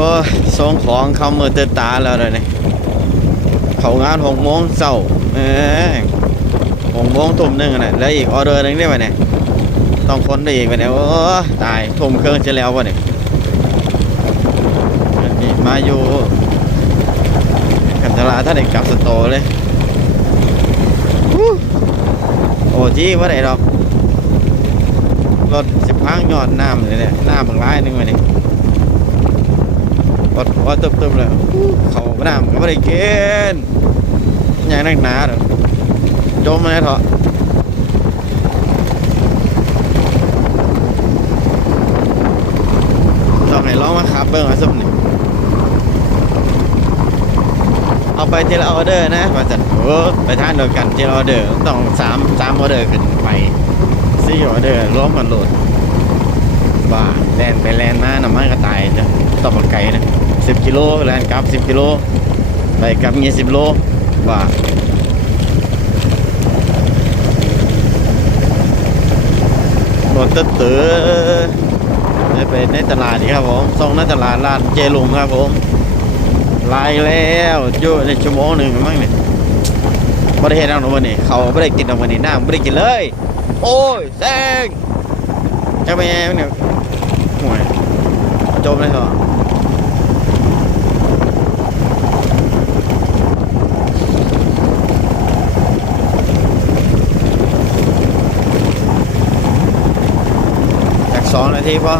อ้ส่งของเข้ามือเตตาแล้วเลยนี่ยเขางานหกโมงเช้าเอ้ยหกโมงทุ่มหนึ่งนะแล้วอีกออเดอร์หนึ่งได้ไหมเนี่ยต้องค้นได้อีกไปเนี่ยโอ้ตายทุ่มเครื่องจะแล้ววะเนี่ยมาอยู่กันตลาดถ้าเด็กกลับสโตร์เลยโอ้จี้ว่าไหนดอกรถสิบพังยอดน้ำเลยเนี่ยน้ำบางร้ายหนึงไปเนี่ย หัวตึบๆเลยเขาไม่ได้มันก็ไม่ได้กินอย่างนักหนาหรอจมมาเลยเถอะตองให้ลองมาขับเบิ้งมาสักหนึ่งเอาไปทีลออเดอร์นะว่าจะโอ้ไปทานเดียวกันทีลออเดอร์ต้องสามสามออเดอร์ขึ้นไปสี่ออเดอร์รวมกันโหลดบ้าแลนไปแลนมาหน้ำมันก็ตายจ้ะต้อมาไกลนะ สิบกิโลแลนกลับสิบกิโลไปกลับยี่สิบโลบ้ารถตึ๊ดเต๋อไปในตลาดอีกครับผมส่งในตลาดร้านเจลุงครับผมไล่แล้วอยู่ในชั่วโมงหนึ่งมั้งเนี่ยไม่ได้เห็นเอาหนูวันนี้เขาไม่ได้กินเอาวันนี้น้ำไม่ได้กินเลย โอ้ยแซงจะไปยังไงเนี่ยห่วยจมเลยเหรอ สองนาทีพอ